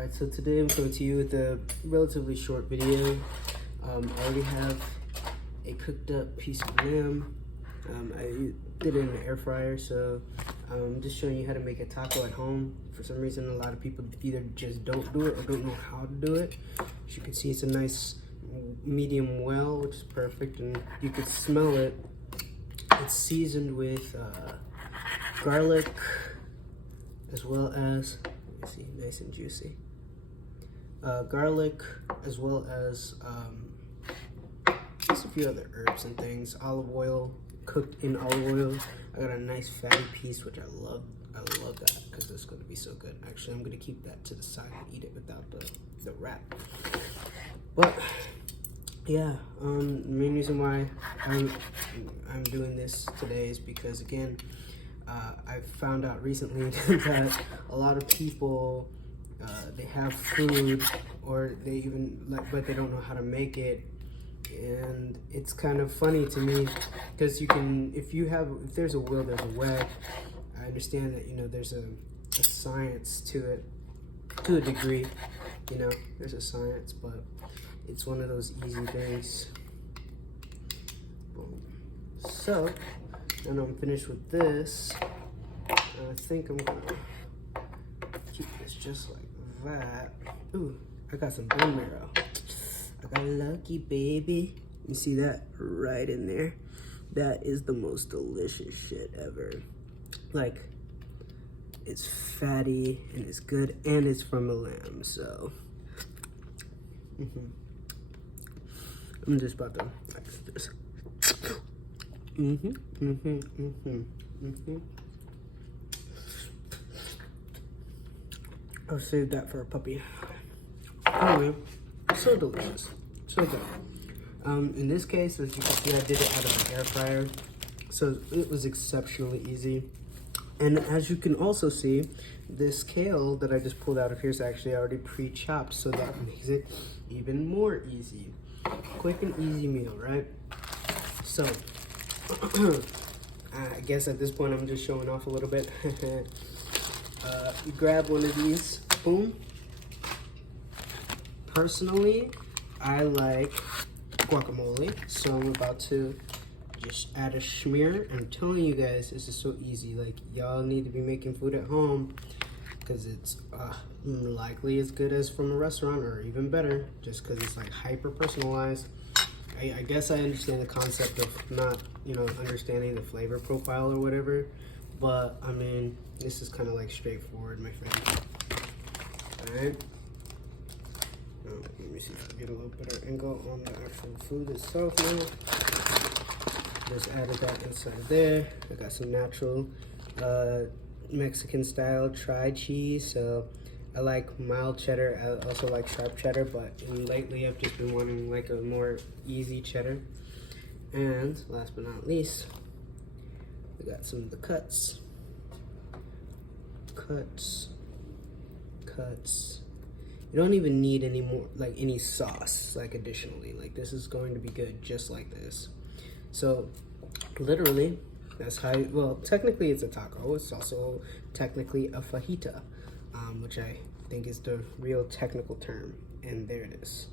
Alright, so today I'm coming to you with a relatively short video. I already have a cooked up piece of lamb. I did it in the air fryer, so I'm just showing you how to make a taco at home. For some reason, a lot of people either just don't do it or don't know how to do it. As you can see, it's a nice medium well, which is perfect, and you can smell it. It's seasoned with garlic, as well as, let me see, nice and juicy. Garlic, as well as just a few other herbs and things. Olive oil, cooked in olive oil. I got a nice fatty piece, which I love. I love that because it's going to be so good. Actually, I'm going to keep that to the side and eat it without the wrap. But yeah, the main reason why I'm doing this today is because, again, I found out recently that a lot of people they have food, or they even but they don't know how to make it. And it's kind of funny to me because you can, if there's a will, there's a way. I understand that, you know, there's a science to it, to a degree, you know, there's a science, but it's one of those easy things. Boom. So, now I'm finished with this. I think I'm gonna keep this just like that. Ooh, I got some bone marrow. I got lucky, baby. You see that right in there? That is the most delicious shit ever. Like, it's fatty and it's good, and it's from a lamb, so. I'm just about to mix this. I'll save that for a puppy. Anyway, so delicious, so good. In this case, as you can see, I did it out of an air fryer, so it was exceptionally easy. And as you can also see, this kale that I just pulled out of here is actually already pre-chopped, so that makes it even more easy. Quick and easy meal, right? So, I guess at this point I'm just showing off a little bit. You grab one of these, boom. Personally, I like guacamole, so I'm about to just add a smear. I'm telling you guys, this is so easy. Like, y'all need to be making food at home because it's likely as good as from a restaurant, or even better, just because it's like hyper personalized. I guess I understand the concept of not, you know, understanding the flavor profile or whatever, but I mean, this is kind of like straightforward, my friend. All right. Let me see if I get a little better angle on the actual food itself now. Just added that inside there. I got some natural Mexican style tri cheese, so I like mild cheddar. I also like sharp cheddar, but lately I've just been wanting like a more easy cheddar. And last but not least, we got some of the cuts. You don't even need any more, like any sauce, like additionally. Like, this is going to be good just like this. So literally, that's how, well, technically it's a taco. It's also technically a fajita, which I think is the real technical term. And there it is.